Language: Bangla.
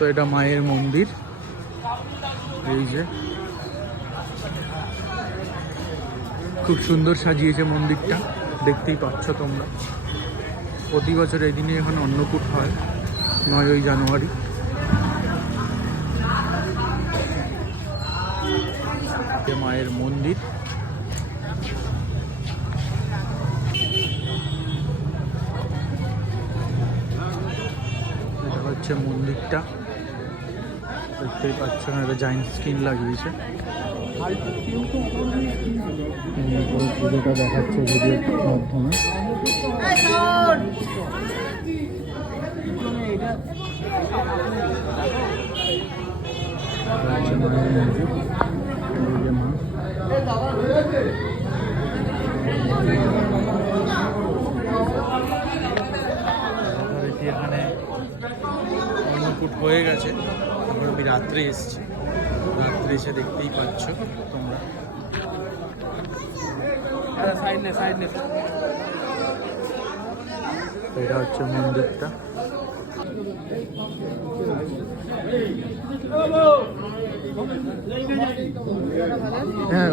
তো এটা মায়ের মন্দির, এই যে খুব সুন্দর সাজিয়েছে মন্দিরটা, দেখতেই পাচ্ছ তোমরা। প্রতি বছর এই দিনে এখানে অন্নকূট হয়, 9ই জানুয়ারি। মায়ের মন্দির, এটা হচ্ছে মন্দিরটা, দেখতেই পাচ্ছ না, এটা জায়েন্ট স্ক্রিন লাগিয়েছে। পুরোটা দেখাচ্ছে ভিডিওর মাধ্যমে। এখানে অন্নকূট হয়ে গেছে, আমি রাত্রে এসেছি, রাত্রে এসে দেখতেই পাচ্ছ তোমরা। এটা হচ্ছে মন্দিরটা। হ্যাঁ